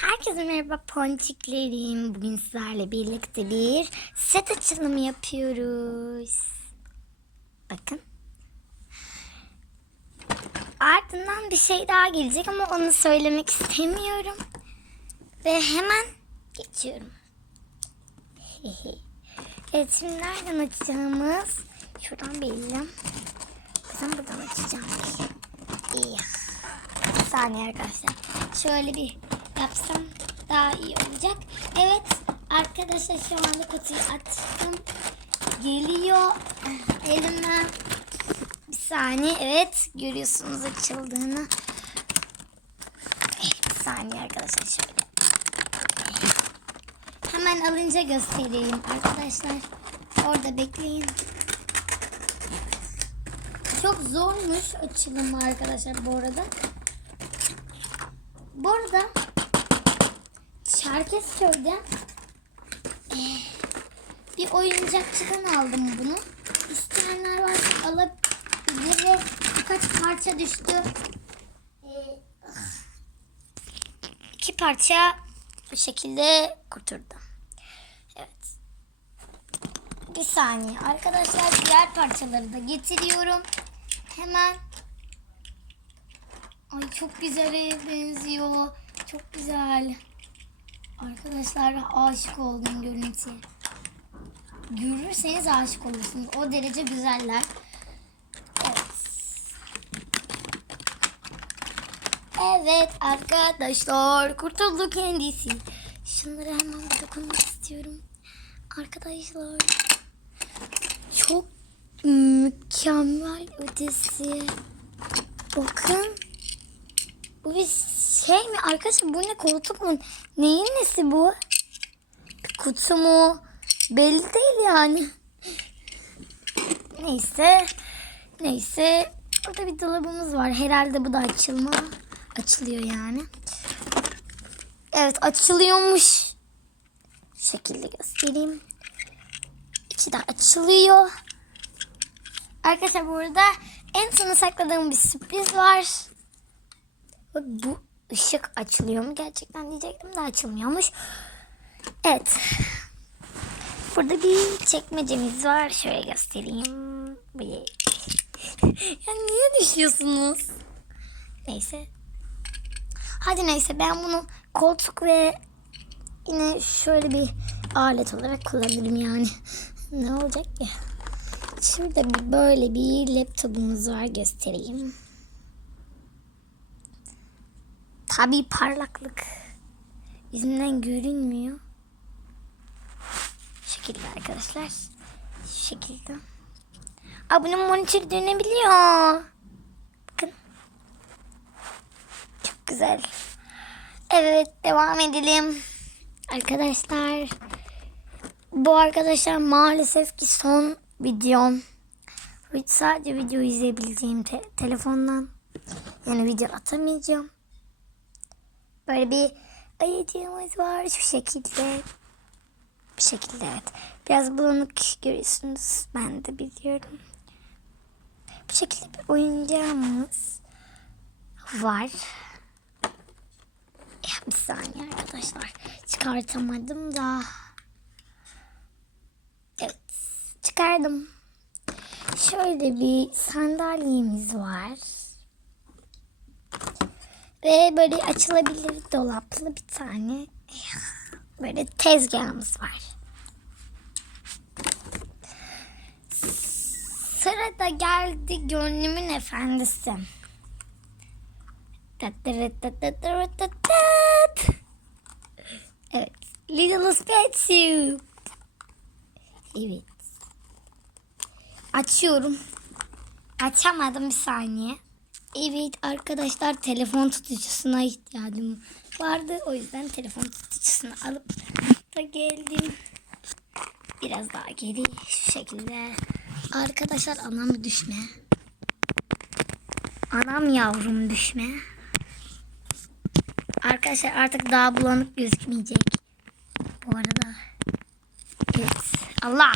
Herkese merhaba ponçiklerim. Bugün sizlerle birlikte bir set açılımı yapıyoruz. Bakın. Ardından bir şey daha gelecek ama onu söylemek istemiyorum. Ve hemen geçiyorum. evet şimdi nereden açacağımız? Şuradan belli. Kızım buradan açacağım. İyi. Bir saniye arkadaşlar. Şöyle bir yapsam daha iyi olacak. Evet arkadaşlar şu anda kutuyu açtım. Geliyor elimden. Bir saniye evet görüyorsunuz açıldığını. Bir saniye arkadaşlar şöyle. Hemen alınca göstereyim arkadaşlar. Orada bekleyin. Çok zormuş açılımı arkadaşlar bu arada. Bu arada Çerkezköy'de eh, bir oyuncakçıdan aldım bunu. İsteyenler varsa alabilir ve birkaç parça düştü. Eh, iki parça bu şekilde kurtuldu. Evet. Bir saniye arkadaşlar diğer parçaları da getiriyorum. Hemen Ay çok güzel benziyor. Çok güzel. Arkadaşlar aşık oldum görüntüye. Görürseniz aşık olursunuz. O derece güzeller. Evet. Arkadaşlar kurtulduk kendisi. Şunlara hemen bir dokunmak istiyorum. Arkadaşlar çok mükemmel ötesi. Bakın. Bu bir şey mi? Arkadaşlar bu ne koltuk mu? Neyin nesi bu? Kutu mu? Belli değil yani. Neyse. Neyse. Burada bir dolabımız var. Herhalde bu da açılma. Açılıyor yani. Evet açılıyormuş. Şekilde göstereyim. İçi de açılıyor. Arkadaşlar burada en sona sakladığım bir sürpriz var. Bu ışık açılıyor mu gerçekten diyecektim de açılmıyormuş. Evet. Burada bir çekmecemiz var. Şöyle göstereyim. Ya niye düşüyorsunuz? Neyse. Hadi neyse ben bunu koltuk ve yine şöyle bir alet olarak kullanırım yani. ne olacak ki? Şurada böyle bir laptopumuz var göstereyim. Tabii parlaklık yüzünden görünmüyor. Şu şekilde arkadaşlar. Şu şekilde. Aa bunun monitörü dönebiliyor. Bakın. Çok güzel. Evet devam edelim. Arkadaşlar. Bu arkadaşlar maalesef ki son videom. Sadece video izleyebileceğim te- telefondan. Yani video atamayacağım. Böyle bir ayıcığımız var şu şekilde. Bir şekilde evet. Biraz bulanık görüyorsunuz. Ben de biliyorum. Bu şekilde bir oyuncağımız var. Ya bir saniye arkadaşlar. Çıkartamadım da. Evet. Çıkardım. Şöyle bir sandalyemiz var. Ve böyle açılabilir dolaplı bir tane böyle tezgahımız var. Sırada geldi gönlümün efendisi. Evet. Little Pet. Evet. Açıyorum. Açamadım bir saniye. Evet arkadaşlar telefon tutucusuna ihtiyacım vardı. O yüzden telefon tutucusunu alıp da geldim. Biraz daha geri şu şekilde. Arkadaşlar anam düşme. Anam yavrum düşme. Arkadaşlar artık daha bulanık gözükmeyecek. Bu arada. Evet. Allah.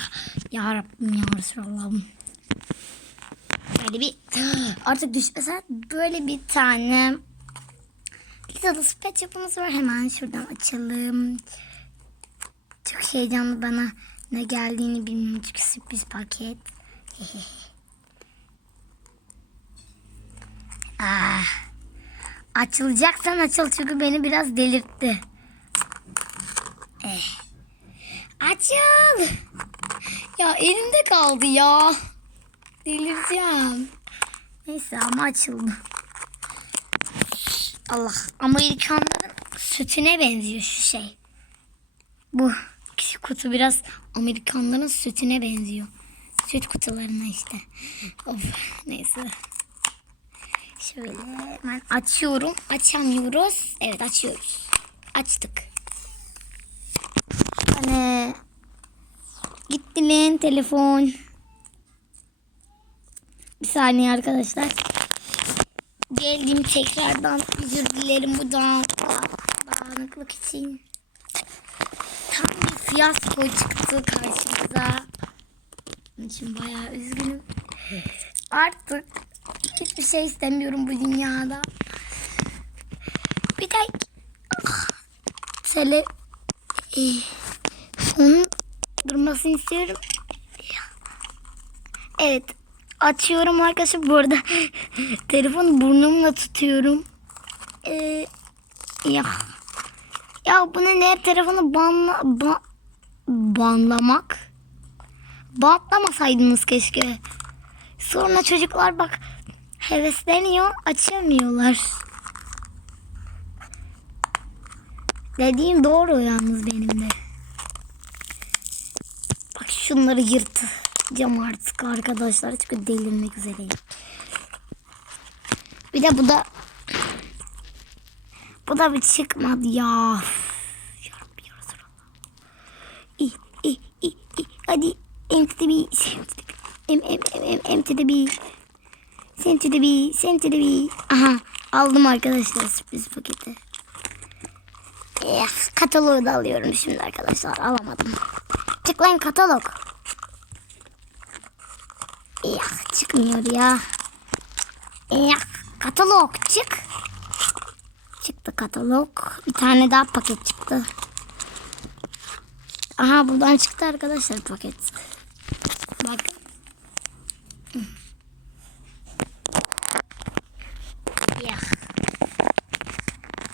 Ya Rabbim ya Resulallah'ım. Böyle bir artık düşmesen böyle bir tane tane pet shop'umuz var. Hemen şuradan açalım. Çok heyecanlı bana ne geldiğini bilmiyorum çünkü sürpriz paket. ah. Açılacaksan açıl çünkü beni biraz delirtti. Eh. Açıl. Ya elimde kaldı ya. Delireceğim. Neyse ama açıldı. Allah Amerikanların sütüne benziyor şu şey. Bu kutu biraz Amerikanların sütüne benziyor. Süt kutularına işte. Of neyse. Şöyle hemen açıyorum. Açamıyoruz. Evet açıyoruz. Açtık. Hani gitti lan telefon. Bir saniye arkadaşlar. Geldim tekrardan özür dilerim bu dağ dağınıklık için. Tam bir fiyasko çıktı karşımıza. Onun için bayağı üzgünüm. Artık hiçbir şey istemiyorum bu dünyada. Bir tek ah, tele e, son durmasını istiyorum. Evet açıyorum arkadaşlar bu arada telefonu burnumla tutuyorum. Ee, ya ya bu ne ne telefonu banla ba, banlamak bantlamasaydınız keşke. Sonra çocuklar bak hevesleniyor açamıyorlar. Dediğim doğru yalnız benim de. Bak şunları yırtacağım artık arkadaşlar. Çünkü delirmek üzereyim. Bir de bu da bu da bir çıkmadı ya. Ya Rabbi, ya Resulallah. İ, i, i, i. Hadi M to the B. M. M, M, M, M, M to the B. Sen to the B. Sen to the B. Aha aldım arkadaşlar sürpriz paketi. Eh, kataloğu da alıyorum şimdi arkadaşlar. Alamadım. Çık lan katalog. Eh, çıkmıyor ya. Eh, katalog çık. Çıktı katalog. Bir tane daha paket çıktı. Aha buradan çıktı arkadaşlar paket. Bak. Ya.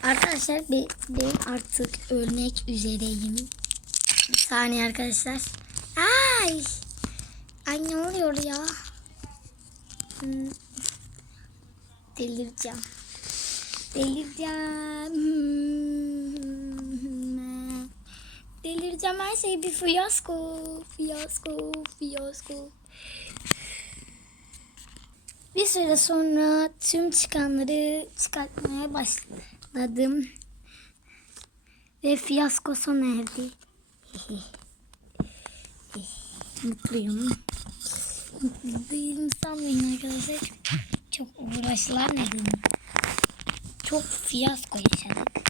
Arkadaşlar ben artık ölmek üzereyim. Bir saniye arkadaşlar. Ay. Ay ne oluyor ya? Hmm. Delireceğim. Delireceğim. Hmm. Delireceğim her şey bir fiyasko. Fiyasko, fiyasko. Bir süre sonra tüm çıkanları çıkartmaya başladım. Ve fiyasko sona erdi. Mutluyum. Değilim sanmayın arkadaşlar. Çok uğraştılar nedeni. Çok fiyasko yaşadık.